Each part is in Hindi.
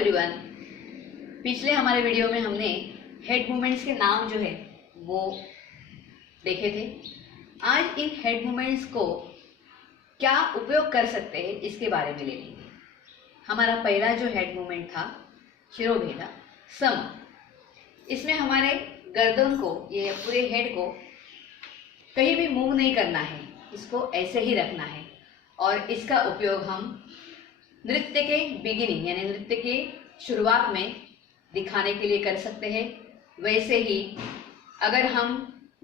एवरीवन, पिछले हमारे वीडियो में हमने हेड मूवमेंट्स के नाम जो है वो देखे थे। आज इन हेड मूवमेंट्स को क्या उपयोग कर सकते हैं इसके बारे में ले लेंगे। हमारा पहला जो हेड मूवमेंट था शिरोभेदा सम। इसमें हमारे गर्दन को, ये पूरे हेड को कहीं भी मूव नहीं करना है, इसको ऐसे ही रखना है। और इसका उपयोग हम नृत्य के बिगिनिंग यानी नृत्य के शुरुआत में दिखाने के लिए कर सकते हैं। वैसे ही अगर हम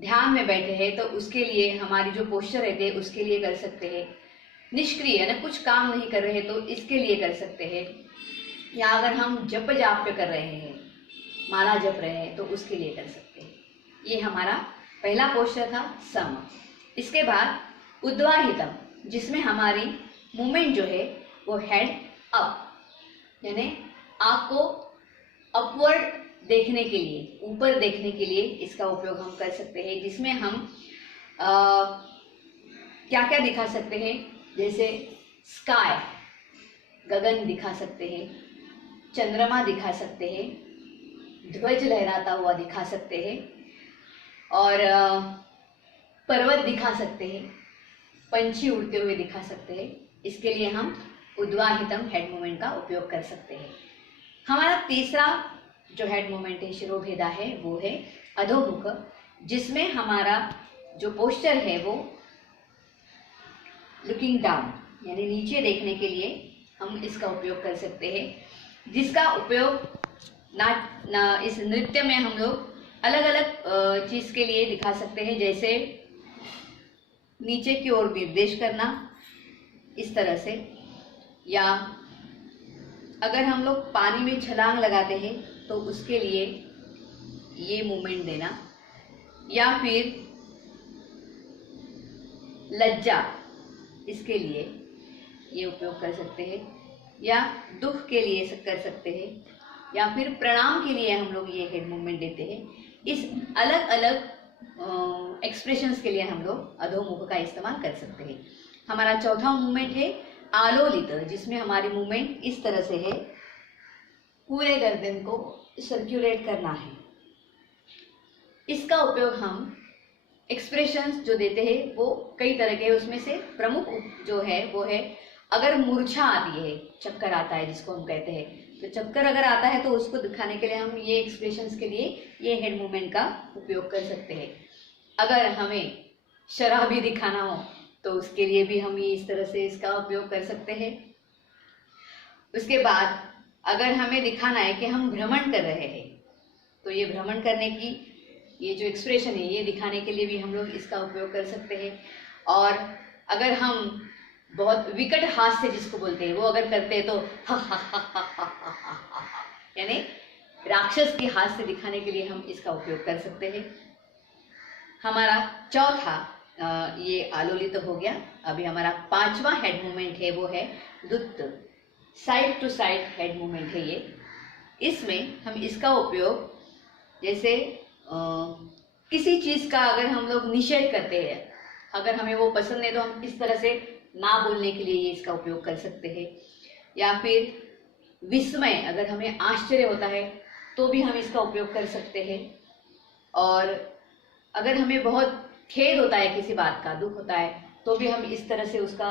ध्यान में बैठे हैं तो उसके लिए हमारी जो पोस्चर रहते हैं उसके लिए कर सकते हैं। निष्क्रिय यानी कुछ काम नहीं कर रहे तो इसके लिए कर सकते हैं। या अगर हम जप जाप पे कर रहे हैं, माला जप रहे हैं तो उसके लिए कर सकते हैं। ये हमारा पहला पोस्चर था सम। इसके बाद उद्वाहितम, जिसमें हमारी मूवमेंट जो है वो हेड अप यानी आँख को अपवर्ड देखने के लिए, ऊपर देखने के लिए इसका उपयोग हम कर सकते हैं। जिसमें हम क्या क्या दिखा सकते हैं, जैसे स्काई, गगन दिखा सकते हैं, चंद्रमा दिखा सकते हैं, ध्वज लहराता हुआ दिखा सकते हैं और पर्वत दिखा सकते हैं, पंछी उड़ते हुए दिखा सकते हैं। इसके लिए हम उद्वाहितम हेड मूवमेंट का उपयोग कर सकते हैं। हमारा तीसरा जो हेड मूवमेंट है शिरोभेदा है वो है अधोमुख, जिसमें हमारा जो पोस्चर है वो लुकिंग डाउन यानी नीचे देखने के लिए हम इसका उपयोग कर सकते हैं। जिसका उपयोग इस नृत्य में हम लोग अलग अलग चीज के लिए दिखा सकते हैं, जैसे नीचे की ओर निर्देश करना इस तरह से, या अगर हम लोग पानी में छलांग लगाते हैं तो उसके लिए ये मूवमेंट देना, या फिर लज्जा, इसके लिए ये उपयोग कर सकते हैं, या दुख के लिए कर सकते हैं, या फिर प्रणाम के लिए हम लोग ये हेड मूवमेंट देते हैं। इस अलग अलग एक्सप्रेशंस के लिए हम लोग अधोमुख का इस्तेमाल कर सकते हैं। हमारा चौथा मूवमेंट है आलोलित, जिसमें हमारी मूवमेंट इस तरह से है, पूरे गर्दन को सर्कुलेट करना है। इसका उपयोग हम एक्सप्रेशंस जो देते हैं वो कई तरह के, उसमें से प्रमुख जो है वो है अगर मूर्छा आती है, चक्कर आता है जिसको हम कहते हैं, तो चक्कर अगर आता है तो उसको दिखाने के लिए हम ये एक्सप्रेशंस के लिए ये हेड मूवमेंट का उपयोग कर सकते हैं। अगर हमें शराबी दिखाना हो तो उसके लिए भी हम ये इस तरह से इसका उपयोग कर सकते हैं। उसके बाद अगर हमें दिखाना है कि हम भ्रमण कर रहे हैं तो ये भ्रमण करने की ये जो एक्सप्रेशन है ये दिखाने के लिए भी हम लोग इसका उपयोग कर सकते हैं। और अगर हम बहुत विकट हास्य जिसको बोलते हैं वो अगर करते हैं तो यानी राक्षस की हास्य दिखाने के लिए हम इसका उपयोग कर सकते हैं। हमारा चौथा ये आलोलित हो गया। अभी हमारा पांचवा हेड मूवमेंट है वो है दुत्त, side to side head movement है ये। इसमें हम इसका उपयोग जैसे किसी चीज का अगर हम लोग निषेध करते हैं, अगर हमें वो पसंद नहीं तो हम इस तरह से ना बोलने के लिए ये इसका उपयोग कर सकते हैं। या फिर विस्मय, अगर हमें आश्चर्य होता है तो भी हम इसका उपयोग कर सकते हैं। और अगर हमें बहुत खेद होता है, किसी बात का दुख होता है, तो भी हम इस तरह से उसका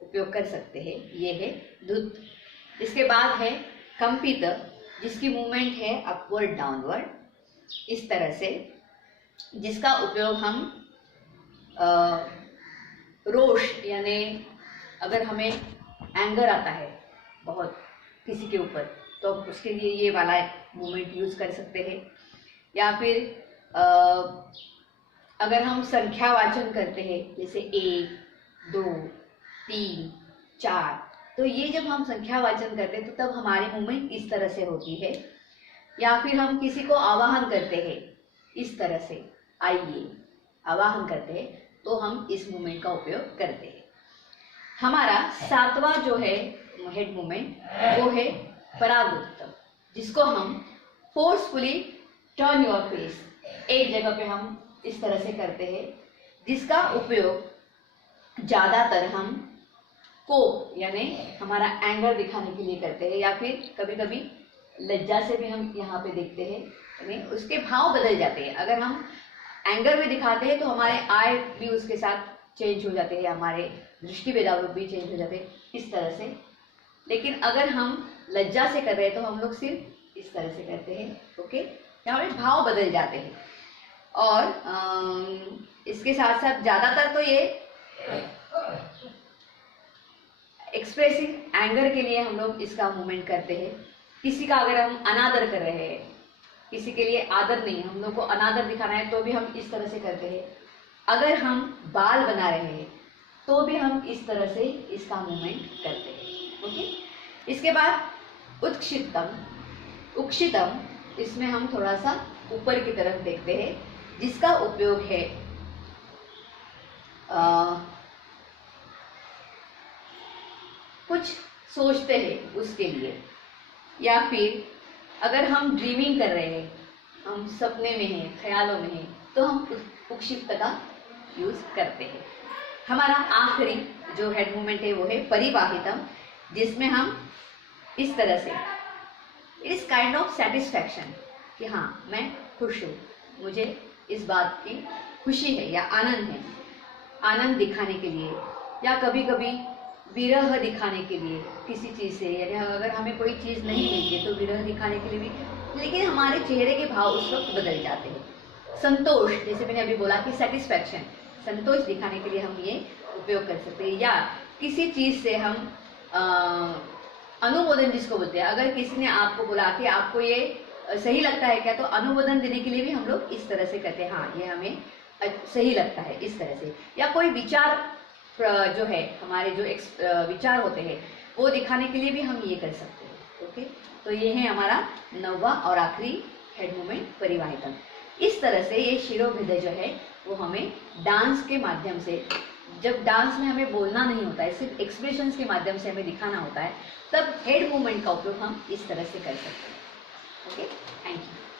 उपयोग कर सकते हैं। ये है दुत्त। इसके बाद है कंपित, जिसकी मूवमेंट है अपवर्ड डाउनवर्ड इस तरह से, जिसका उपयोग हम रोष यानी अगर हमें एंगर आता है बहुत किसी के ऊपर तो उसके लिए ये वाला मूवमेंट यूज कर सकते हैं। या फिर अगर हम संख्या वाचन करते हैं जैसे 1, 2, 3, 4, तो ये जब हम संख्या वाचन करते हैं तो तब हमारी मूवमेंट इस तरह से होती है। या फिर हम किसी को आवाहन करते हैं इस तरह से, आइए आवाहन करते हैं, तो हम इस मूवमेंट का उपयोग करते हैं। हमारा सातवां जो है हेड मूवमेंट वो है परावृत्त, जिसको हम फोर्सफुली टर्न योर फेस, एक जगह पे हम इस तरह से करते हैं, जिसका उपयोग ज्यादातर हम कोप यानी हमारा एंगर दिखाने के लिए करते हैं, या फिर कभी कभी लज्जा से भी हम यहाँ पे देखते हैं, यानी उसके भाव बदल जाते हैं। अगर हम एंगर में दिखाते हैं तो हमारे आई भी उसके साथ चेंज हो जाते हैं, हमारे दृष्टि भेदारूप भी चेंज हो जाते हैं इस तरह से। लेकिन अगर हम लज्जा से कर रहे हैं तो हम लोग सिर्फ इस तरह से करते हैं। ओके, यहाँ पे भाव बदल जाते हैं। और इसके साथ साथ ज़्यादातर तो ये एक्सप्रेसिव एंगर के लिए हम लोग इसका मूवमेंट करते हैं। किसी का अगर हम अनादर कर रहे हैं, किसी के लिए आदर नहीं, हम लोग को अनादर दिखाना है तो भी हम इस तरह से करते हैं। अगर हम बाल बना रहे हैं तो भी हम इस तरह से इसका मूवमेंट करते हैं। ओके, इसके बाद उत्क्षिप्तम। उक्षितम, इसमें हम थोड़ा सा ऊपर की तरफ देखते हैं, जिसका उपयोग है कुछ सोचते हैं उसके लिए, या फिर अगर हम ड्रीमिंग कर रहे हैं, हम सपने में हैं, ख्यालों में हैं, तो हम उक्षिप्त का यूज करते हैं। हमारा आखिरी जो हेड मूवमेंट है वो है परिवाहितम, जिसमें हम इस तरह से, it is kind of satisfaction कि हाँ मैं खुश हूँ, मुझे इस बात की खुशी है या आनंद है, आनंद दिखाने के लिए, या कभी कभी विरह दिखाने के लिए किसी चीज़ से, यानी अगर हमें कोई चीज़ नहीं मिलती है तो विरह दिखाने के लिए भी, लेकिन हमारे चेहरे के भाव उस वक्त बदल जाते हैं। संतोष, जैसे मैंने अभी बोला कि सेटिस्फैक्शन, संतोष दिखाने के लिए हम ये उपयोग कर सकते हैं। या किसी चीज़ से हम अनुमोदन जिसको बोलते हैं, अगर किसी ने आपको बोला कि आपको ये सही लगता है क्या, तो अनुमोदन देने के लिए भी हम लोग इस तरह से कहते हैं, हाँ ये हमें सही लगता है, इस तरह से। या कोई विचार जो है, हमारे जो विचार होते हैं वो दिखाने के लिए भी हम ये कर सकते हैं। ओके, तो ये है हमारा 9वां और आखिरी हेड मूवमेंट परिवाहितम। इस तरह से ये शिरोभिदय जो है वो हमें डांस के माध्यम से, जब डांस में हमें बोलना नहीं होता है, सिर्फ एक्सप्रेशंस के माध्यम से हमें दिखाना होता है, तब हेड मूवमेंट का उपयोग हम इस तरह से कर सकते हैं। Okay, thank you.